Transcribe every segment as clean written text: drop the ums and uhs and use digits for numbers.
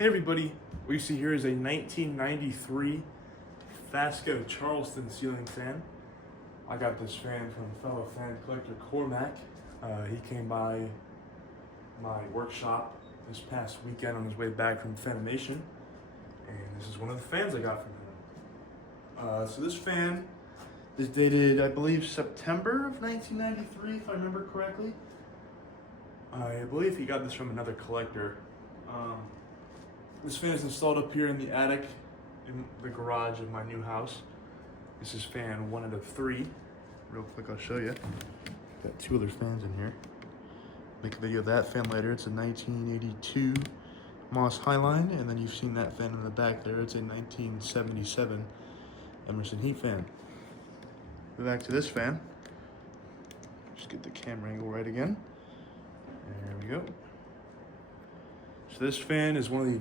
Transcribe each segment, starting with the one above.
Hey everybody, what you see here is a 1993 FASCO Charleston ceiling fan. I got this fan from fellow fan collector Cormac. He came by my workshop this past weekend on his way back from Fanimation, and this is one of the fans I got from him. So this fan is dated, I believe, September of 1993, if I remember correctly. I believe he got this from another collector. This fan is installed up here in the attic in the garage of my new house. This is fan 1 out of 3. Real quick, I'll show you. Got 2 other fans in here. Make a video of that fan later. It's a 1982 Moss Highline, and then you've seen that fan in the back there. It's a 1977 Emerson heat fan. Go back to this fan. Just get the camera angle right again. There we go. So this fan is one of the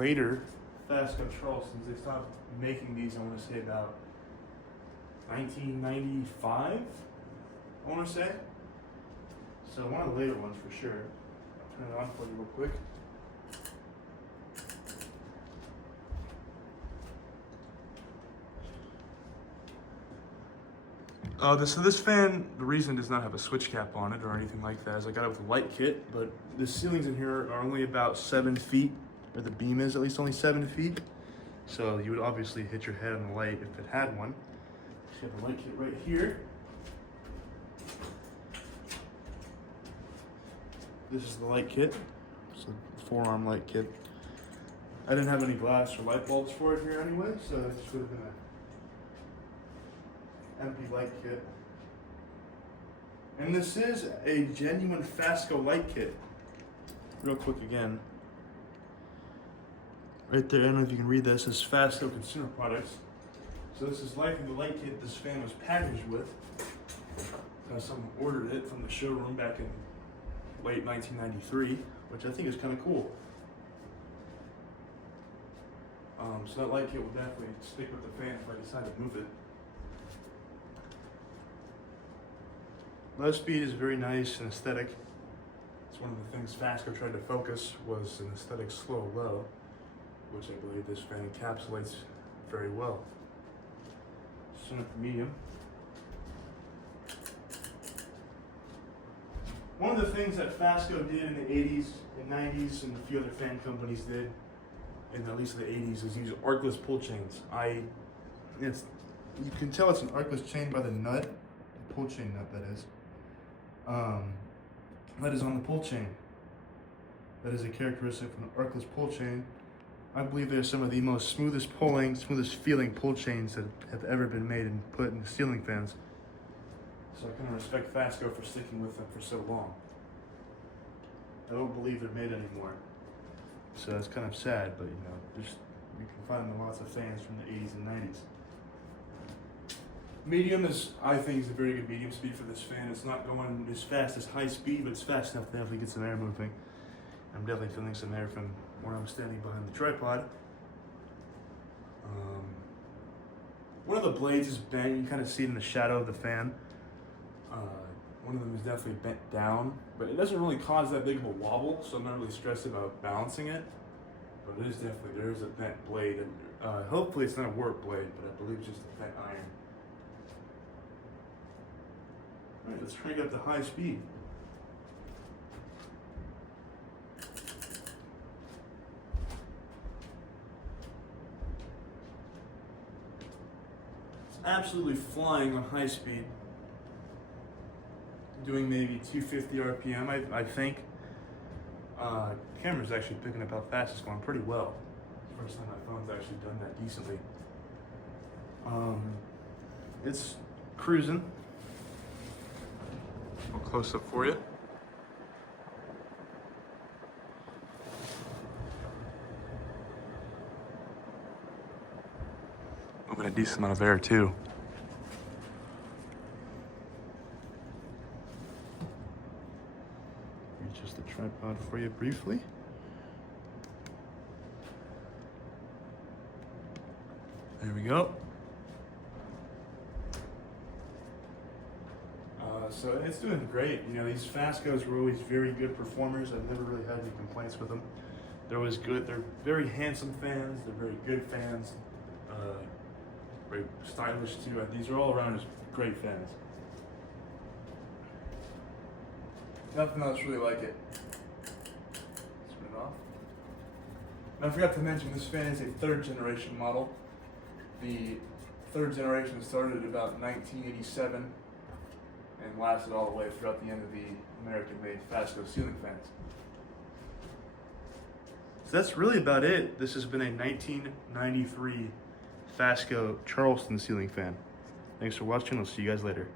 later FASCO Charlestons. They stopped making these, I want to say, about 1995, I want to say. So one of the later ones for sure. I'll turn it on for you real quick. So this fan, the reason it does not have a switch cap on it or anything like that is I got it with a light kit, but the ceilings in here are only about 7 feet, or the beam is at least only 7 feet. So you would obviously hit your head on the light if it had one. So you have the light kit right here. This is the light kit. It's a 4-arm light kit. I didn't have any glass or light bulbs for it here anyway, so it should have been a empty light kit. And this is a genuine FASCO light kit. Real quick again. Right there, I don't know if you can read this, it says FASCO Consumer Products. So this is likely the light kit this fan was packaged with. Someone ordered it from the showroom back in late 1993, which I think is kind of cool. So that light kit will definitely stick with the fan if I decide to move it. Low speed is very nice and aesthetic. It's one of the things FASCO tried to focus was an aesthetic slow low, which I believe this fan encapsulates very well. Center for medium. One of the things that FASCO did in the 80s and 90s and a few other fan companies did, in at least the 80s, is use arcless pull chains. You can tell it's an arcless chain by the nut, the pull chain nut that is. That is on the pull chain. That is a characteristic from the arcless pull chain. I believe they're some of the most smoothest feeling pull chains that have ever been made and put in ceiling fans. So I kind of respect FASCO for sticking with them for so long. I don't believe they're made anymore. So that's kind of sad, but you can find them in lots of fans from the 80s and 90s. Medium I think, is a very good medium speed for this fan. It's not going as fast as high speed, but it's fast enough to definitely get some air moving. I'm definitely feeling some air from where I'm standing behind the tripod. One of the blades is bent. You can kind of see it in the shadow of the fan. One of them is definitely bent down, but it doesn't really cause that big of a wobble, so I'm not really stressed about balancing it. But it is definitely, there is a bent blade, and hopefully it's not a warped blade, but I believe it's just a bent iron. All right, let's crank up to high speed. It's absolutely flying on high speed. Doing maybe 250 RPM, I think. The camera's actually picking up how fast it's going pretty well. First time my phone's actually done that decently. It's cruising. A little close up for you. Moving a decent amount of air too. Just the tripod for you briefly. There we go. So it's doing great. You know, these FASCOs were always very good performers. I've never really had any complaints with them. They're always good. They're very handsome fans. They're very good fans. Very stylish too. These are all around just great fans. Nothing else really like it. Turn it off. And I forgot to mention, this fan is a third generation model. The third generation started at about 1987 and lasted all the way throughout the end of the American-made FASCO ceiling fans. So that's really about it. This has been a 1993 FASCO Charleston ceiling fan. Thanks for watching. I'll see you guys later.